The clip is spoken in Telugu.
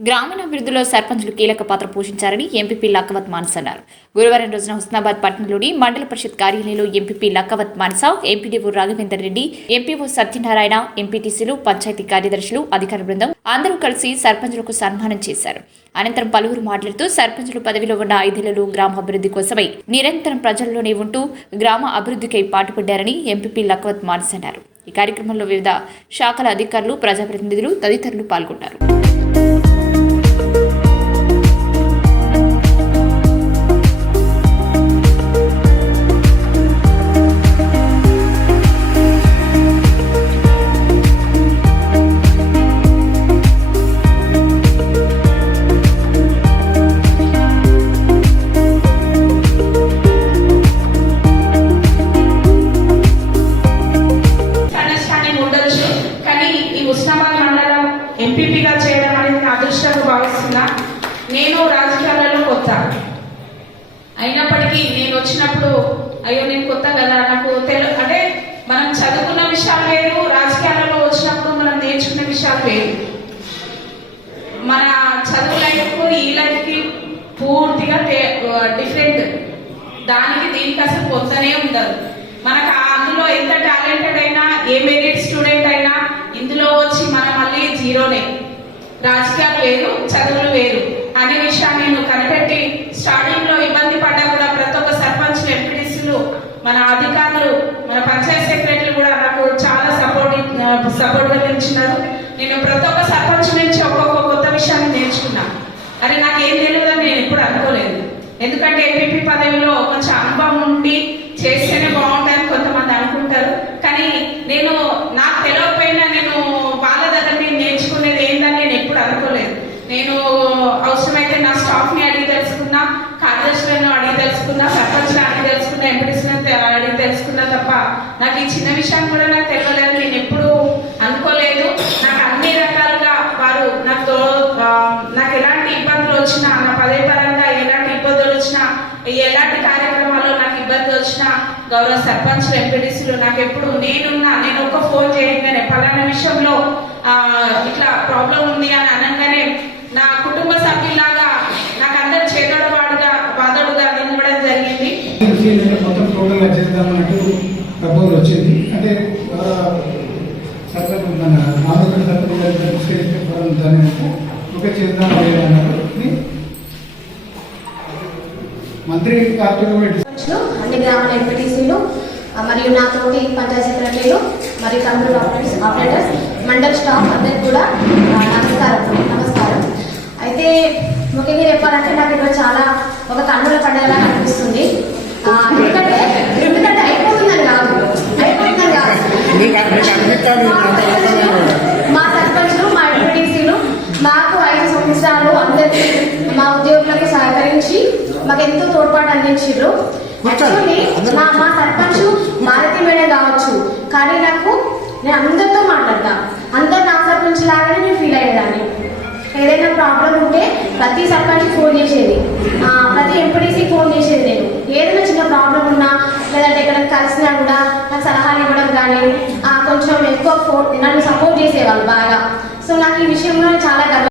గ్రామీణాభివృద్ధిలో సర్పంచులు కీలక పాత్ర పోషించారని ఎంపీపీ లక్కవత్ మానస్ అన్నారు. గురువారం రోజున హుస్నాబాద్ పట్టణంలోని మండల పరిషత్ కార్యాలయంలో MPP Lakkavath Manasa MPDO Raghavender Reddy MPO Satyanarayana ఎంపీటీసీలు పంచాయతీ కార్యదర్శులు అధికార బృందం అందరూ కలిసి సర్పంచులకు సన్మానం చేశారు. అనంతరం పలువురు మాట్లాడుతూ సర్పంచులు పదవిలో ఉన్న ఐదేళ్ళలో గ్రామాభివృద్ధి కోసమై నిరంతరం ప్రజల్లోనే ఉంటూ గ్రామ అభివృద్ధికై పాటుపడ్డారని ఎంపీపీ లక్కవత్ మానస్ అన్నారు. ఈ కార్యక్రమంలో వివిధ శాఖల అధికారులు ప్రజాప్రతినిధులు తదితరులు పాల్గొన్నారు. కానీ ఈ ఉస్నాబాద్ మండలం ఎంపీపీగా చేయడం అనేది నా అదృష్టంగా భావిస్తున్నా. నేను రాజకీయాలలో కొత్త. అయినప్పటికీ నేను వచ్చినప్పుడు అయ్యో నేను కొత్త కదా నాకు తెలు అంటే మనం చదువుకున్న విషయాలు వేరు రాజకీయాలలో వచ్చినప్పుడు మనం నేర్చుకున్న విషయాలు వేరు. మన చదువు లైఫ్ ఈ లైఫ్కి పూర్తిగా డిఫరెంట్. దానికి దీనికి అసలు కొత్తనే ఉండదు. మనకు అందులో ఎంత టాలెంట్ రాజకీయాలు వేరు చదువులు వేరు అనే విషయాన్ని నేను కనిపెట్టి స్టార్టింగ్లో ఇబ్బంది పడ్డా కూడా ప్రతి ఒక్క సర్పంచ్లు ఎంపీడీసీలు మన అధికారులు మన పంచాయత్ సెక్రటరీలు కూడా నాకు చాలా సపోర్ట్ సపోర్ట్ ఇచ్చినారు నేను ప్రతి ఒక్క సర్పంచ్ నుంచి ఒక్కొక్క కొత్త విషయాన్ని నేర్చుకున్నా. అరే నాకు ఏం తెలియదని నేను ఎప్పుడు అనుకోలేదు. ఎందుకంటే ఎంపీపీ పదవిలో కొంచెం అనుభవం ఉండి చేస్తేనే బాగుంటుందని కొంతమంది అనుకుంటారు. కానీ నేను నాకు తెలియకపోయినా నేను వాళ్ళ దగ్గర నేను నేర్చుకునేది ఏంటని నేను ఎప్పుడు అనుకోలేదు నేను అవసరమైతే నా స్టాఫ్ని అడిగి తెలుసుకున్నా కార్యదర్శులను అడిగి తెలుసుకున్నా సర్పంచ్ని అడిగి తెలుసుకున్నా ఎంపీటీసీలను అడిగి తెలుసుకున్నా తప్ప నాకు ఈ చిన్న విషయం కూడా నాకు తెలియలేదు. నేను ఎప్పుడు అనుకోలేదు. నాకు అన్ని రకాలుగా వారు నాకు నాకు ఎలాంటి ఇబ్బందులు వచ్చినా నా పదే పరంగా ఎలాంటి ఇబ్బందులు వచ్చినా ఎలాంటి కార్యక్రమాల్లో నాకు ఇబ్బంది వచ్చినా గౌరవ సర్పంచ్లు ఎంపీడీసీలు నాకు ఎప్పుడు నేనున్నా నేను ఒక ఫోన్ చేయగానే పలానా విషయంలో ఇట్లా ప్రాబ్లం ఉంది అని సీనియర్ మొత్తం టోటల్గా చేద్దామన్నట్టు ప్రపోజల్ వచ్చింది. అంటే సర్కార్ మన ఆంధ్రప్రదేశ్ సర్కార్ తీసుకెళ్తే ఫోరం దాని ఓకే చేద్దాం లేదా అన్నట్టు మంత్రి కార్తీక అన్ని గ్రామాల ఎంపీటీసీలు ఆ, మరియు నాతోటి పంచాయత్ సెక్రటరీలు మరియు computer operators operators mandal staff అందరికి కూడా నమస్కారం నమస్కారం. అయితే ముఖ్యంగా చెప్పాలంటే నాకు ఇక్కడ చాలా ఒక కన్నుల పండుగ అనిపిస్తుంది ఆ, ఎందుకంటే ఎందుకంటే అయిపోతుందని కాదు అయిపోతుందని కాదు మా సర్పంచ్లు మా ఎంపీటీసీలు మాకు ఐదు సంవత్సరాలు అందరికీ మా ఉద్యోగులకు సహకరించి మాకు ఎంతో తోడ్పాటు అందించారు యాక్చువల్లీ మా మా సర్పంచ్ మారుతి మేడం కావచ్చు. కానీ నాకు నేను అందరితో మాట్లాడతా. అందరు నా సర్పంచ్ లాగానే నేను ఫీల్ అయ్యేదాన్ని. ఏదైనా ప్రాబ్లం ఉంటే ప్రతి సర్పంచ్ ఫోన్ చేసేది. ప్రతి ఎంపీటీసీ ఫోన్ చేసేది నేను. ఏదైనా చిన్న ప్రాబ్లం ఉన్నా లేదంటే ఎక్కడ కలిసినా కూడా నాకు సలహాలు ఇవ్వడం కానీ కొంచెం ఎక్కువ నన్ను సపోర్ట్ చేసేవాళ్ళు బాగా. సో నాకు ఈ విషయంలో చాలా గర్వ